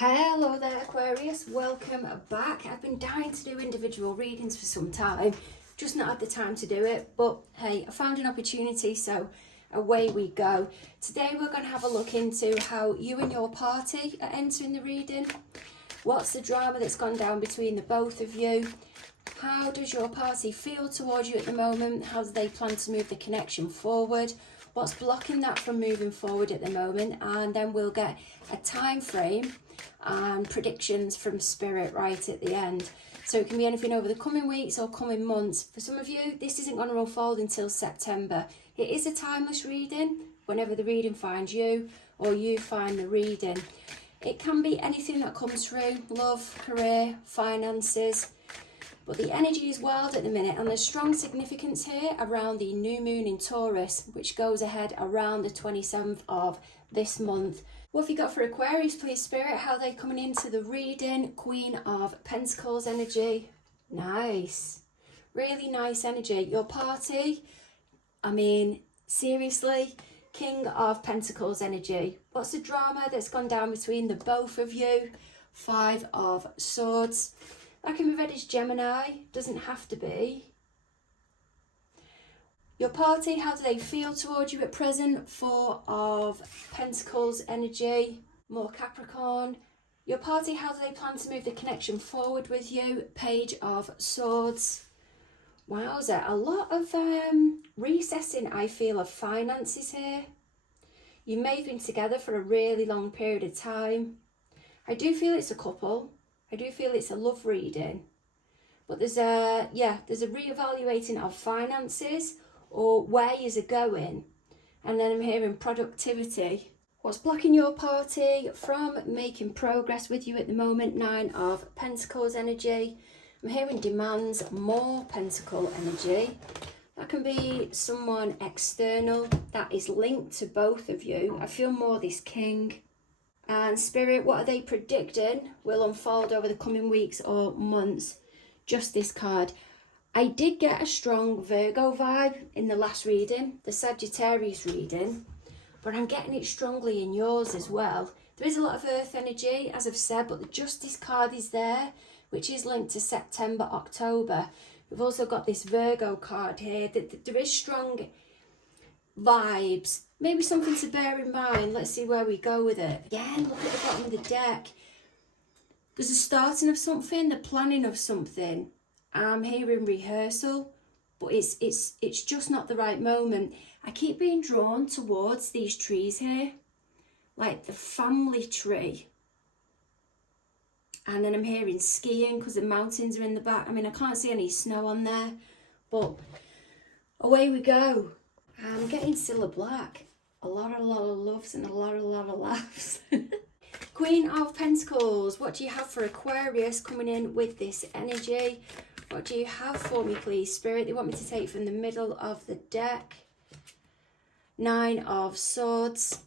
Hello there Aquarius, welcome back. I've been dying to do individual readings for some time, just not had the time to do it, but hey, I found an opportunity, so away we go. Today we're going to have a look into how you and your party are entering the reading. What's the drama that's gone down between the both of you? How does your party feel towards you at the moment? How do they plan to move the connection forward? What's blocking that from moving forward at the moment? And then we'll get a time frame and predictions from Spirit right at the end. So it can be anything over the coming weeks or coming months. For some of you, this isn't going to unfold until September. It is a timeless reading, whenever the reading finds you or you find the reading. It can be anything that comes through: love, career, finances. But the energy is wild at the minute, and there's strong significance here around the new moon in Taurus, which goes ahead around the 27th of this month. What have you got for Aquarius, please, Spirit? How are they coming into the reading? Queen of Pentacles energy. Nice. Really nice energy. Your party, I mean, seriously, King of Pentacles energy. What's the drama that's gone down between the both of you? Five of Swords. That can be read as Gemini, doesn't have to be. Your party, how do they feel towards you at present? Four of Pentacles energy, more Capricorn. Your party, how do they plan to move the connection forward with you? Page of Swords. Wowza, a lot of recessing, I feel, of finances here. You may have been together for a really long period of time. I do feel it's a couple. I do feel it's a love reading. But there's a reevaluating of finances or where you're going. And then I'm hearing productivity. What's blocking your party from making progress with you at the moment? Nine of Pentacles energy. I'm hearing demands, more Pentacle energy. That can be someone external that is linked to both of you. I feel more this King. And Spirit, what are they predicting will unfold over the coming weeks or months? Justice card. I did get a strong Virgo vibe in the last reading, the Sagittarius reading, but I'm getting it strongly in yours as well. There is a lot of earth energy, as I've said, but the Justice card is there, which is linked to September, October. We've also got this Virgo card here. There is strong vibes. Maybe something to bear in mind. Let's see where we go with it. Again, look at the bottom of the deck. There's a starting of something, the planning of something. I'm hearing rehearsal, but it's just not the right moment. I keep being drawn towards these trees here, like the family tree. And then I'm hearing skiing because the mountains are in the back. I mean, I can't see any snow on there, but away we go. I'm getting still a black. A lot of loves and a lot of laughs. Queen of Pentacles, what do you have for Aquarius coming in with this energy? What do you have for me, please, Spirit? They want me to take from the middle of the deck. Nine of Swords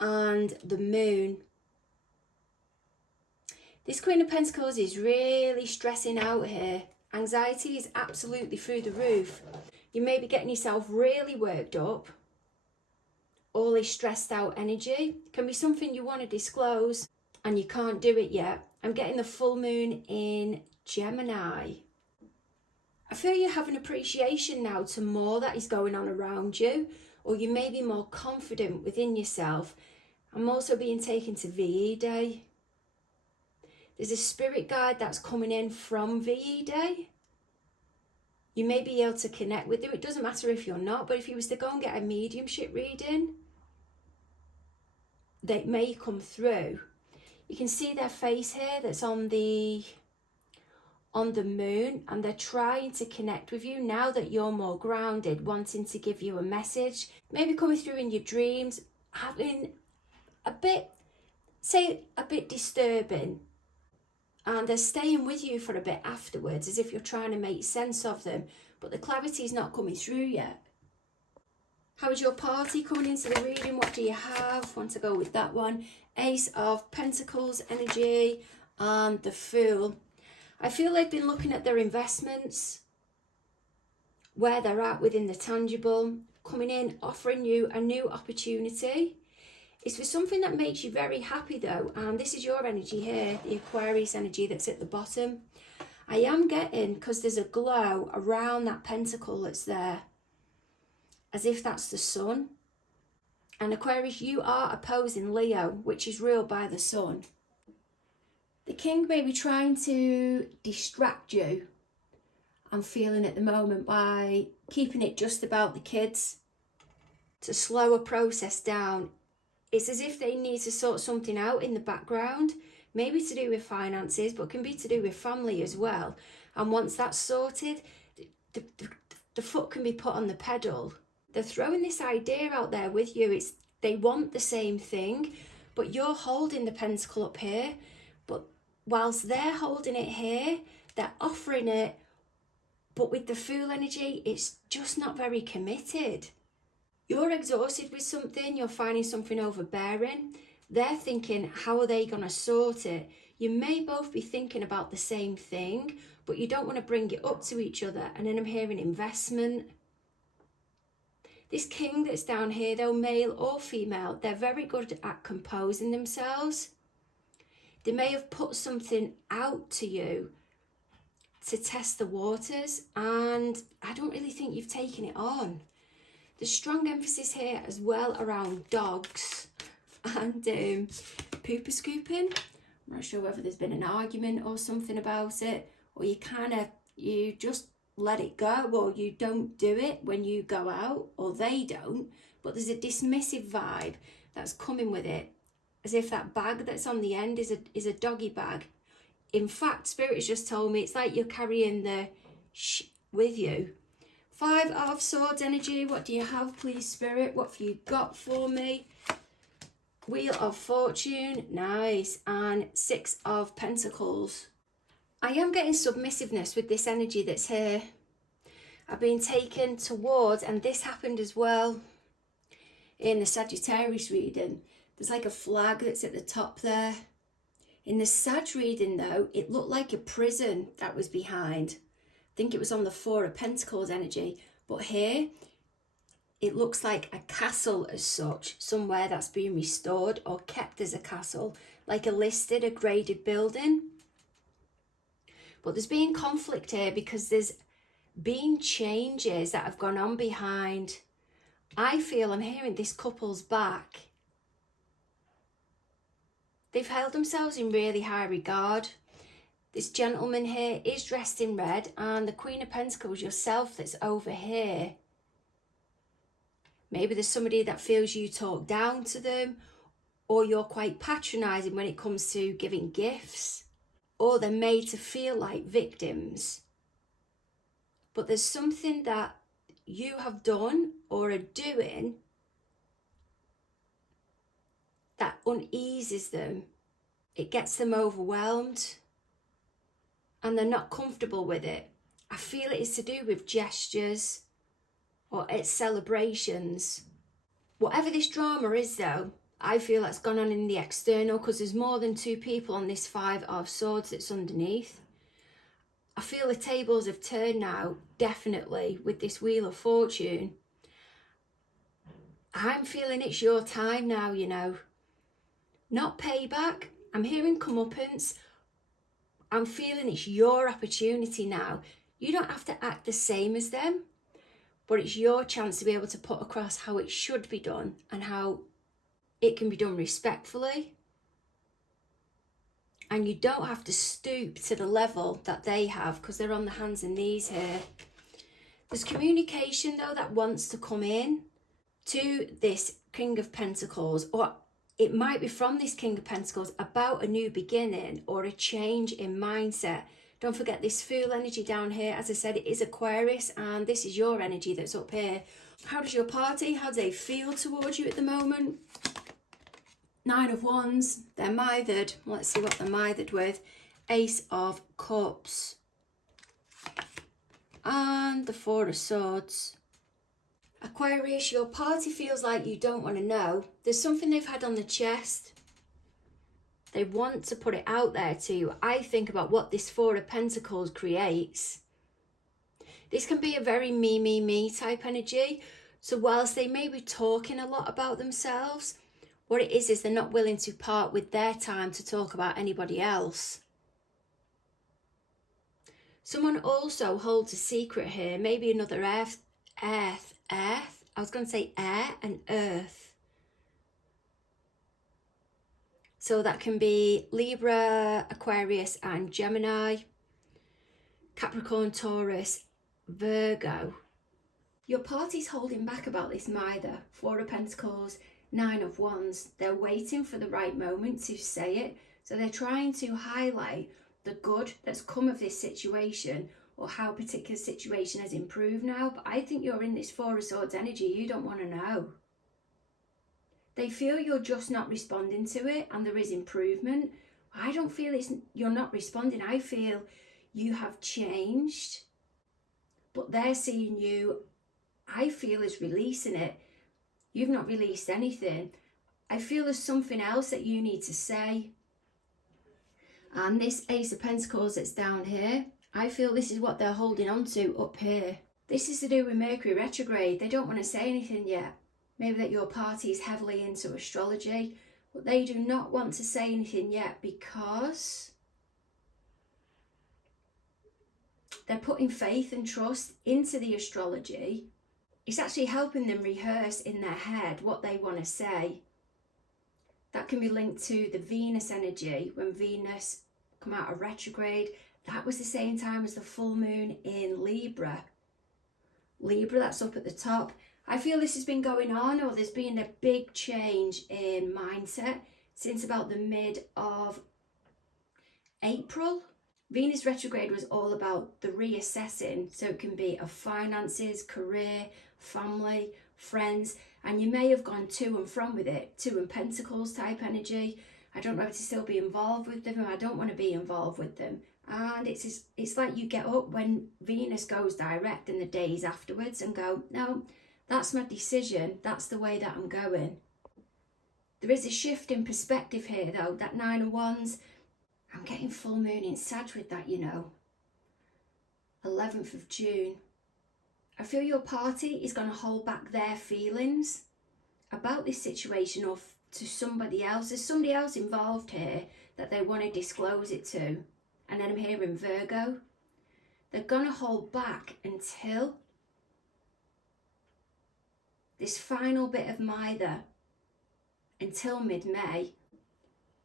and the Moon. This Queen of Pentacles is really stressing out here. Anxiety is absolutely through the roof. You may be getting yourself really worked up. All this stressed out energy. Can be something you want to disclose and you can't do it yet. I'm getting the full moon in Gemini. I feel you have an appreciation now to more that is going on around you, or you may be more confident within yourself. I'm also being taken to VE Day. There's a spirit guide that's coming in from VE Day. You may be able to connect with them. It doesn't matter if you're not, but if you was to go and get a mediumship reading, they may come through. You can see their face here that's on the moon, and they're trying to connect with you now that you're more grounded, wanting to give you a message, maybe coming through in your dreams, having a bit disturbing. And they're staying with you for a bit afterwards, as if you're trying to make sense of them, but the clarity is not coming through yet. How is your party coming into the reading? What do you have? Want to go with that one? Ace of Pentacles energy and the Fool. I feel they've been looking at their investments, where they're at within the tangible, coming in, offering you a new opportunity. It's for something that makes you very happy though, and this is your energy here, the Aquarius energy that's at the bottom. I am getting, because there's a glow around that pentacle that's there, as if that's the sun. And Aquarius, you are opposing Leo, which is ruled by the sun. The king may be trying to distract you, I'm feeling at the moment, by keeping it just about the kids, to slow a process down. It's as if they need to sort something out in the background, maybe to do with finances, but can be to do with family as well. And once that's sorted, the foot can be put on the pedal. They're throwing this idea out there with you. They want the same thing, but you're holding the pentacle up here. But whilst they're holding it here, they're offering it, but with the Fool energy, it's just not very committed. You're exhausted with something, you're finding something overbearing. They're thinking, how are they going to sort it? You may both be thinking about the same thing, but you don't want to bring it up to each other. And then I'm hearing investment. This king that's down here, though, male or female, they're very good at composing themselves. They may have put something out to you to test the waters, and I don't really think you've taken it on. There's strong emphasis here as well around dogs and pooper scooping. I'm not sure whether there's been an argument or something about it, or you just let it go, or you don't do it when you go out, or they don't, but there's a dismissive vibe that's coming with it, as if that bag that's on the end is a doggy bag. In fact, Spirit has just told me it's like you're carrying the with you. 5 of Swords energy. What do you have, please, Spirit? What have you got for me? Wheel of Fortune. Nice. And 6 of Pentacles. I am getting submissiveness with this energy that's here. I've been taken towards, and this happened as well in the Sagittarius reading. There's like a flag that's at the top there. In the Sag reading, though, it looked like a prison that was behind. I think it was on the 4 of Pentacles energy. But here, it looks like a castle as such, somewhere that's being restored or kept as a castle, like a listed, a graded building. But there's been conflict here because there's been changes that have gone on behind. I feel I'm hearing this couple's back. They've held themselves in really high regard. This gentleman here is dressed in red, and the Queen of Pentacles, yourself, that's over here. Maybe there's somebody that feels you talk down to them, or you're quite patronising when it comes to giving gifts, or they're made to feel like victims. But there's something that you have done or are doing that uneases them. It gets them overwhelmed and they're not comfortable with it. I feel it is to do with gestures or it's celebrations. Whatever this drama is though, I feel that's gone on in the external, because there's more than 2 people on this 5 of Swords that's underneath. I feel the tables have turned now, definitely, with this Wheel of Fortune. I'm feeling it's your time now, you know. Not payback. I'm hearing comeuppance. I'm feeling it's your opportunity now. You don't have to act the same as them, but it's your chance to be able to put across how it should be done and how it can be done respectfully. And you don't have to stoop to the level that they have, because they're on the hands and knees here. There's communication though that wants to come in to this King of Pentacles, or it might be from this King of Pentacles about a new beginning or a change in mindset. Don't forget this Fool energy down here. As I said, it is Aquarius, and this is your energy that's up here. How does your party, how do they feel towards you at the moment? 9 of Wands, they're mithered. Let's see what they're mithered with. Ace of Cups. And the 4 of Swords. Aquarius, your party feels like you don't want to know. There's something they've had on the chest. They want to put it out there to you. I think about what this 4 of Pentacles creates. This can be a very me type energy. So whilst they may be talking a lot about themselves, What it is they're not willing to part with their time to talk about anybody else. Someone also holds a secret here, maybe another earth. I was going to say air and earth. So that can be Libra, Aquarius and Gemini, Capricorn, Taurus, Virgo. Your party's holding back about this neither. Four of Pentacles, Nine of Wands. They're waiting for the right moment to say it. So they're trying to highlight the good that's come of this situation, or how a particular situation has improved now. But I think you're in this Four of Swords energy. You don't want to know. They feel you're just not responding to it and there is improvement. I don't feel you're not responding. I feel you have changed. But they're seeing you, I feel, as releasing it. You've not released anything. I feel there's something else that you need to say. And this Ace of Pentacles that's down here, I feel this is what they're holding on to up here. This is to do with Mercury retrograde. They don't want to say anything yet. Maybe that your party is heavily into astrology, but they do not want to say anything yet because they're putting faith and trust into the astrology. It's actually helping them rehearse in their head what they want to say. That can be linked to the Venus energy. When Venus come out of retrograde, that was the same time as the full moon in Libra. Libra, that's up at the top. I feel this has been going on, or there's been a big change in mindset since about the mid of April. Venus retrograde was all about the reassessing. So it can be of finances, career, family, friends. And you may have gone to and from with it. Two in Pentacles type energy. I don't know how to still be involved with them. I don't want to be involved with them. And it's like you get up when Venus goes direct in the days afterwards and go, no, that's my decision. That's the way that I'm going. There is a shift in perspective here though. That Nine of Wands, I'm getting full moon in Sag with that, you know. 11th of June. I feel your party is going to hold back their feelings about this situation or to somebody else. There's somebody else involved here that they want to disclose it to. And then I'm hearing Virgo. They're going to hold back until this final bit of Mither, until mid-May.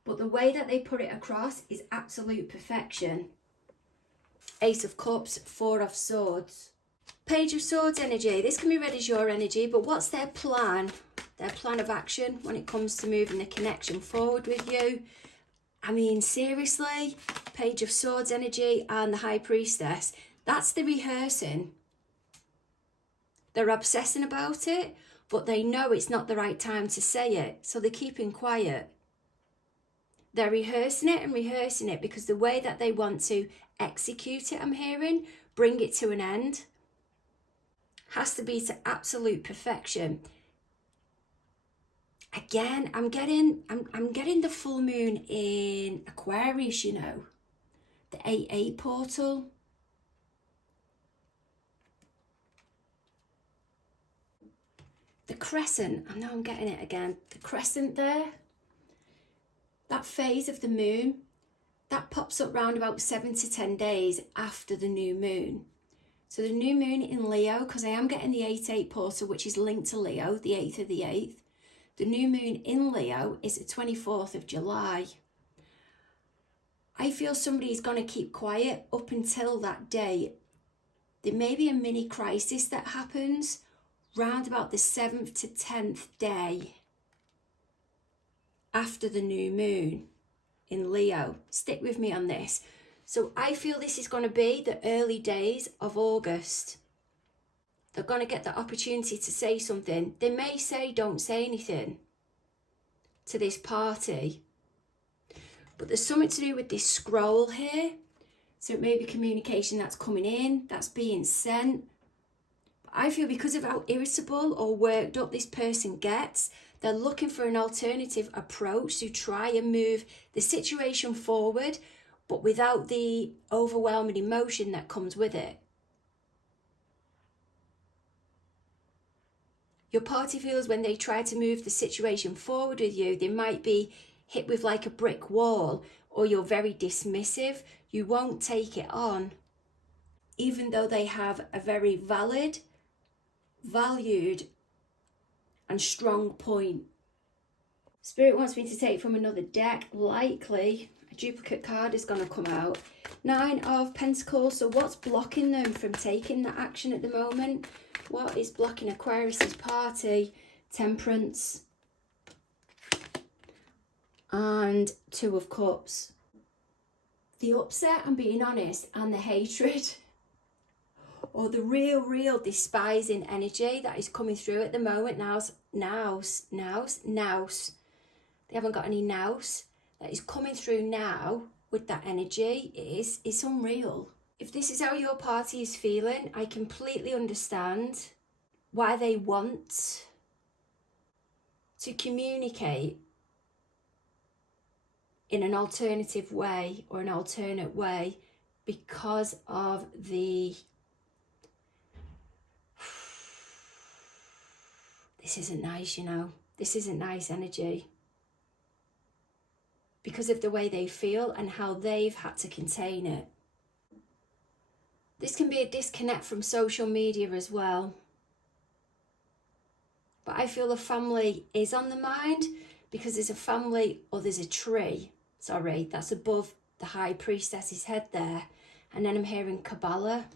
But the way that they put it across is absolute perfection. Ace of Cups, Four of Swords. Page of Swords energy. This can be read as your energy, but what's their plan? Their plan of action when it comes to moving the connection forward with you. I mean, seriously, Page of Swords energy and the High Priestess. That's the rehearsing. They're obsessing about it, but they know it's not the right time to say it, so they're keeping quiet. They're rehearsing it because the way that they want to execute it, I'm hearing, bring it to an end, has to be to absolute perfection. Again, I'm getting the full moon in Aquarius, you know, the 8-8 portal. The crescent, I know I'm getting it again. The crescent there, that phase of the moon, that pops up round about 7 to 10 days after the new moon. So the new moon in Leo, because I am getting the 8-8 portal, which is linked to Leo, the 8th of the 8th. The new moon in Leo is the 24th of July. I feel somebody's going to keep quiet up until that day. There may be a mini crisis that happens round about the 7th to 10th day after the new moon in Leo. Stick with me on this. So I feel this is going to be the early days of August. They're going to get the opportunity to say something. They may say, don't say anything to this party. But there's something to do with this scroll here. So it may be communication that's coming in, that's being sent. But I feel because of how irritable or worked up this person gets, they're looking for an alternative approach to try and move the situation forward, but without the overwhelming emotion that comes with it. Your party feels when they try to move the situation forward with you, they might be hit with like a brick wall, or you're very dismissive. You won't take it on, even though they have a very valid, valued, and strong point. Spirit wants me to take from another deck. Likely a duplicate card is going to come out. 9 of Pentacles. So what's blocking them from taking that action at the moment? What is blocking Aquarius's party? Temperance. And 2 of Cups. The upset, I'm being honest, and the hatred, or the real despising energy that is coming through at the moment. Nows. They haven't got any nows. That is coming through now with that energy is unreal. If this is how your party is feeling, I completely understand why they want to communicate in an alternative way or an alternate way, because of the this isn't nice, you know. This isn't nice energy. Because of the way they feel and how they've had to contain it. This can be a disconnect from social media as well. But I feel the family is on the mind, because there's a family, or there's a tree, sorry, that's above the High Priestess's head there. And then I'm hearing Kabbalah.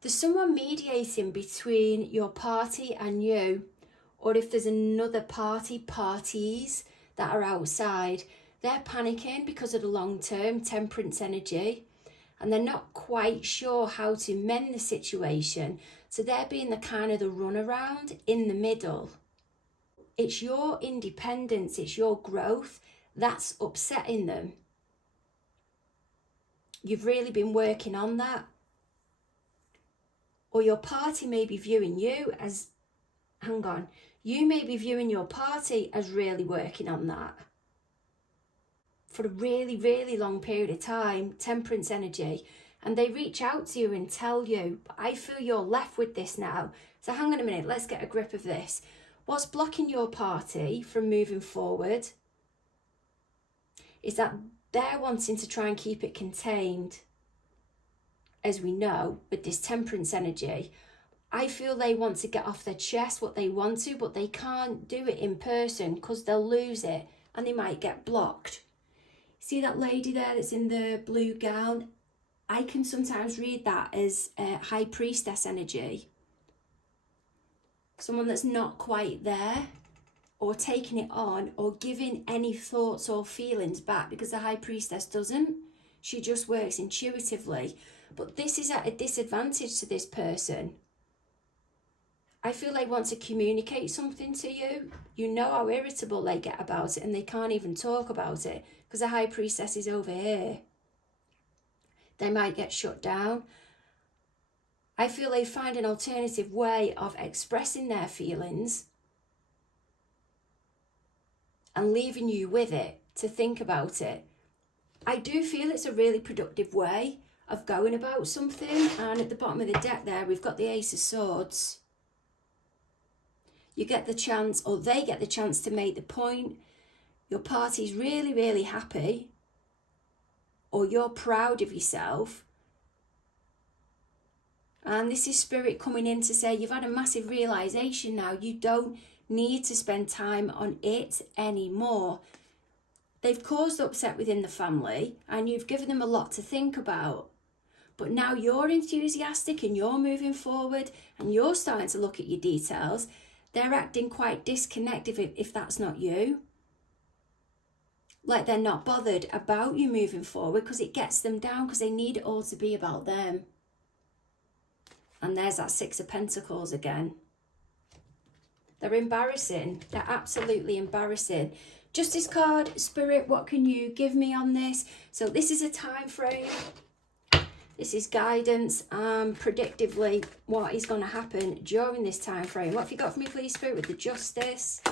There's someone mediating between your party and you, or if there's another parties that are outside, they're panicking because of the long-term Temperance energy, and they're not quite sure how to mend the situation. So they're being the kind of the runaround in the middle. It's your independence, it's your growth that's upsetting them. You've really been working on that. Or your party may be viewing you as, you may be viewing your party as really working on that for a really long period of time, Temperance energy, and they reach out to you and tell you, but I feel you're left with this now. So hang on a minute, let's get a grip of this. What's blocking your party from moving forward is that they're wanting to try and keep it contained, as we know, with this Temperance energy. I feel they want to get off their chest what they want to, but they can't do it in person because they'll lose it and they might get blocked. See that lady there that's in the blue gown? I can sometimes read that as High Priestess energy. Someone that's not quite there, or taking it on, or giving any thoughts or feelings back, because the High Priestess doesn't. She just works intuitively. But this is at a disadvantage to this person. I feel they want to communicate something to you. You know how irritable they get about it, and they can't even talk about it because the High Priestess is over here. They might get shut down. I feel they find an alternative way of expressing their feelings and leaving you with it to think about it. I do feel it's a really productive way of going about something. And at the bottom of the deck there, we've got the Ace of Swords. You get the chance, or they get the chance, to make the point. Your party's really happy, or you're proud of yourself. And this is Spirit coming in to say you've had a massive realisation now. You don't need to spend time on it anymore. They've caused upset within the family and you've given them a lot to think about. But now you're enthusiastic and you're moving forward and you're starting to look at your details. They're acting quite disconnected if that's not you. Like they're not bothered about you moving forward because it gets them down, because they need it all to be about them. And there's that Six of Pentacles again. They're embarrassing. They're absolutely embarrassing. Justice card, Spirit, what can you give me on this? So this is a time frame. This is guidance, predictively what is going to happen during this time frame. What have you got for me, please, Spirit, with the Justice?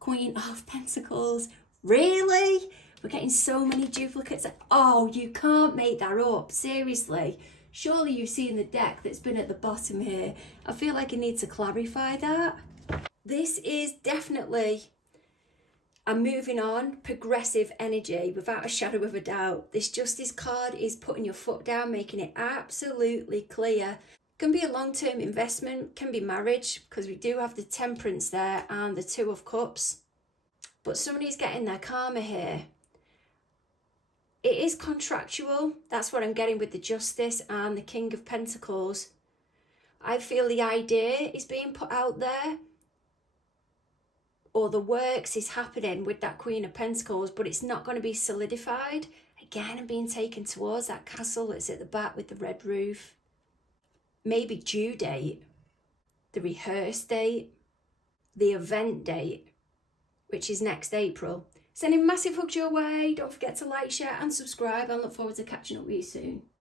Queen of Pentacles. Really? We're getting so many duplicates. Oh, you can't make that up. Seriously. Surely you've seen the deck that's been at the bottom here. I feel like I need to clarify that. This is definitely a moving on, progressive energy, without a shadow of a doubt. This Justice card is putting your foot down, making it absolutely clear. Can be a long-term investment, can be marriage, because we do have the Temperance there and the Two of Cups. But somebody's getting their karma here. It is contractual. That's what I'm getting with the Justice and the King of Pentacles. I feel the idea is being put out there, or the works is happening with that Queen of Pentacles, but it's not going to be solidified. Again, I'm being taken towards that castle that's at the back with the red roof. Maybe due date, the rehearse date, the event date, which is next April. Sending massive hugs your way. Don't forget to like, share and subscribe. I look forward to catching up with you soon.